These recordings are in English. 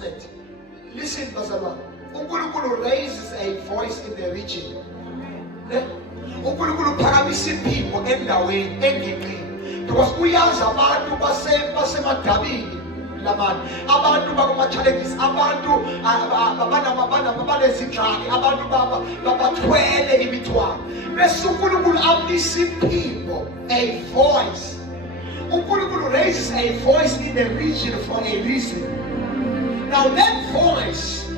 announcement. Listen, Bazalwa. uNkulunkulu raises a voice in the region. uNkulunkulu phakamisa impiko endaweni engingqini. Because uyazi abantu basemadabini lamani. Abantu bakuma-challenges. Abantu abanezindlaki. Abantu bathwele imithwalo. Bese uNkulunkulu amisa impiko, a voice. uNkulunkulu raises a voice in the region for a reason. Now that voice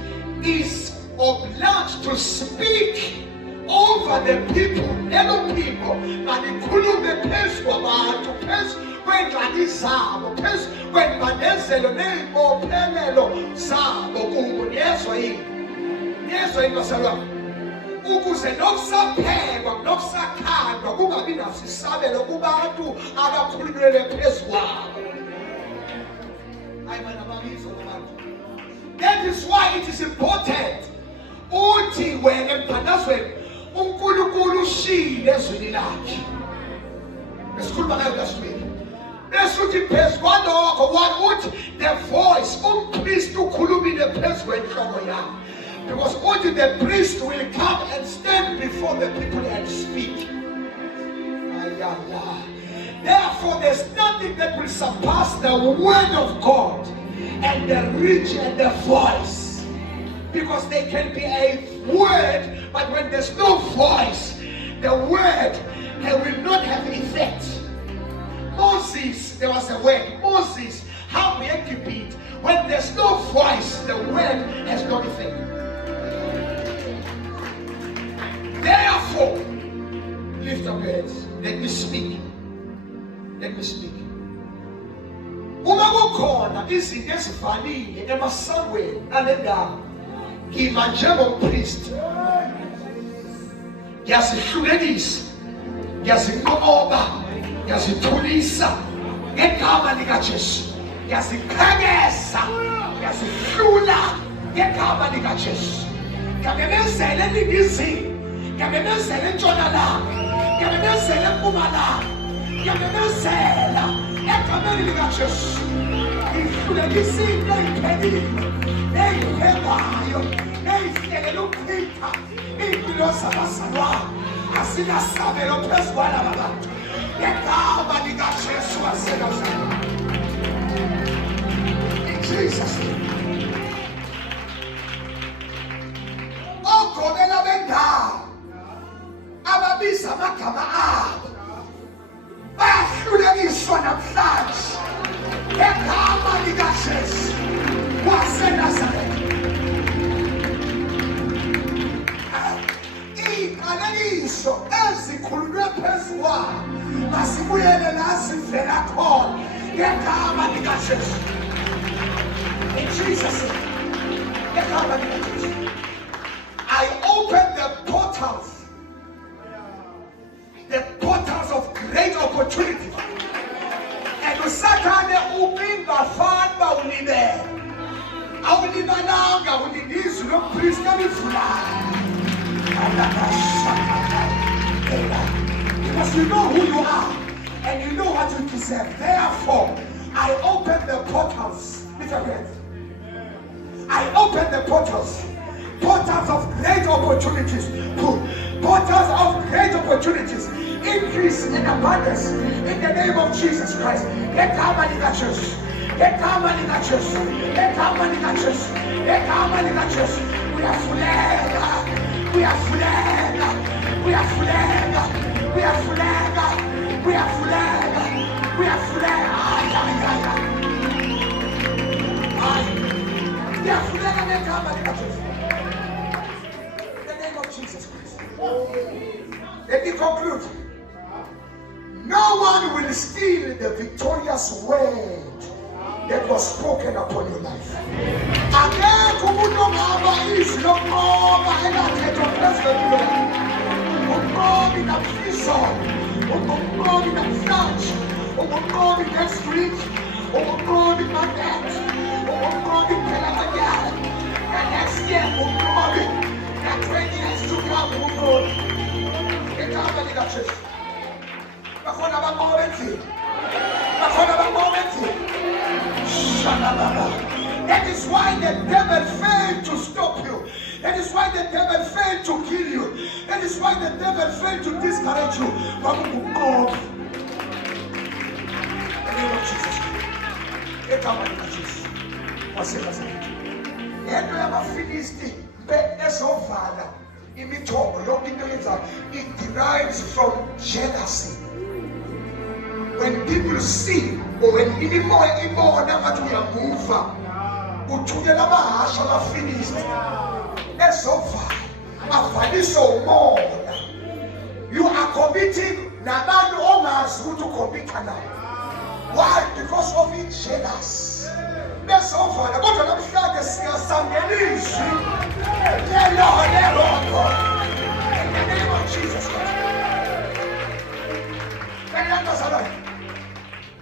is obliged to speak over the people. Lelo people manikhulume phezu kwabantu, phezu kwengxaki zabo, phezu kwembandezelo ney'bophelelo zabo kubo. Niyezwa yini? Niyezwa yini basalwane? Ukuze nokusaphekwa nokusakhandwa kungabi nasisabelo kubantu abakhululele phezu kwabo. Hayi mana babizwa nabantu. That is why it is important uthi wena emthandazweni uNkulunkulu ushile ezwini lakhe. Esikhuluma ngayo kasibili. Bese uthi phezu kwalokho uthi the voice, umpristi ukhulumile phezu kwenhloko yakhe. Because only the priest will come and stand before the people and speak. Therefore, there's nothing that will surpass the word of God and the reach and the voice. Because there can be a word, but when there's no voice, the word will not have effect. Moses, there was a word. Moses, how we execute. When there's no voice, the word has no effect. Therefore, lift up your heads. Let me speak. Let me speak. Uma kukhona izinto ezifanele emasangweni alendawo, ngima njengompristi, ngiyazihlulekisa, ngiyazinqoba, ngiyazithulisa ngegama likaJesu, ngiyazikhanyisa, ngiyazihlula ngegama likaJesu. Ngiyamemezela eningizimu, ngiyamemezela entshonalanga, ngiyamemezela empumalanga, ngiyamemezela egameni likaJesu. Ngihlulekisa into eyiphelile, eyiphekwayo, eyihlelele ukuchitha iy'mpilo zabazalwane. Asinasabelo phezu kwalaba bantu. Ngegama likaJesu waseNazaretha. In Jesus' name. Ogobela bendawo ababiza amagama abo bayahlulekiswa namhlanje ngegama likaJesu waseNazaretha. Iy'qalekiso ezikhulunywe phezu kwabo masibuyele la sivela khona ngegama likaJesu. In Jesus' name. Ngegama likaJesu. I open the portals of great opportunity. And usathane ubingafani bawulibele. Awulibalanga ulilizwi lompristi elivulayo. Because you know who you are and you know what you deserve. Therefore, I open the portals. I open the portals. Portals of great opportunities. Portals of great opportunities. Increase in abundance in the name of Jesus Christ. Get our money, church. Get our money, church. Get our money, church. Get our money, church. We are flag. We are flag. We are flag. We are flag. We are flag. We are flag. We are flag. Get our money, church. Jesus Christ. Let me conclude. No one will steal the victorious word that was spoken upon your life. Akekho umuntu ongaba izwi lokuqoba elathethwa phezu kwempilo. Umqobi namhlizolo, umqobi namhlanje, umqobi next week, umqobi Monday, umqobi phela kanyala. And next year, umqobi. 20 years to come, umqobi. Ngegama likaJesu. Bakhona abaqobi endlini. Bakhona abaqobi endlini. Shalababa. That is why the devil failed to stop you. That is why the devil failed to kill you. That is why the devil failed to discourage you. God. In the name of Jesus. Egama likaJesu. Wasekazalethu. Into yamaFilisti ezovala imithombo yonke into yenza it derives from jealousy. When people see or when imimoya ibona ngathi uyamuva uthukela amahasha amaFilisti ezovala avaliswe umoya. You are committing nabantu ongazi ukuthi ukompita nayo. Why? Because of it jealous. Besovala kodwa namhlanje siyasangelizwi lelo in the name of Jesus Christ.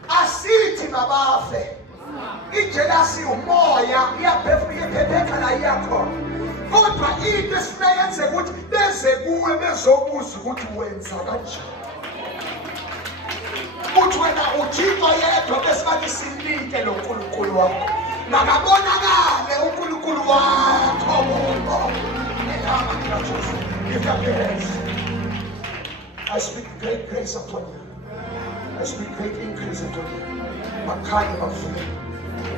Asithi mabafe ijealousy umoya iyaphepheka la yakho kodwa into esiyenze ukuthi beze kuwe bezobuza ukuthi wenza kanjani. Uthi wena uThixo yedwa besibathi silike lo nkulunkulu wakho makabonakale unkulunkulu wakho bonke. Egama likaJesu. Lift up your hands. I speak great grace upon you. I speak great increase upon you. Makhanya bafuna.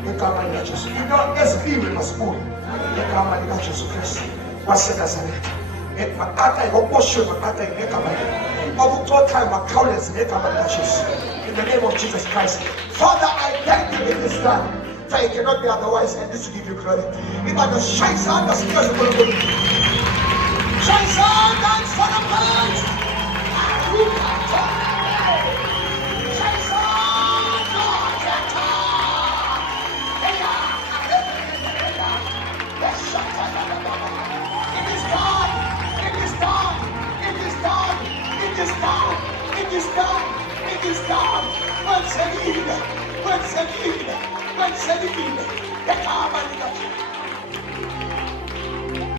Egama likaJesu. Into ezibiwe masibuye. Egama likaJesu Kristu waseNazaretha. Makata ngokushwe makata ngegama likaJesu. In the name of Jesus Christ. Father, I thank you in this time. For it cannot be otherwise, and this will give you glory. If I just shine on the stairs of the Lord. Shine on, dance for the birds. Shine on, God. It is done. It is done. It is done. It is done. It is done. It is done. Once again. Once again. Once again.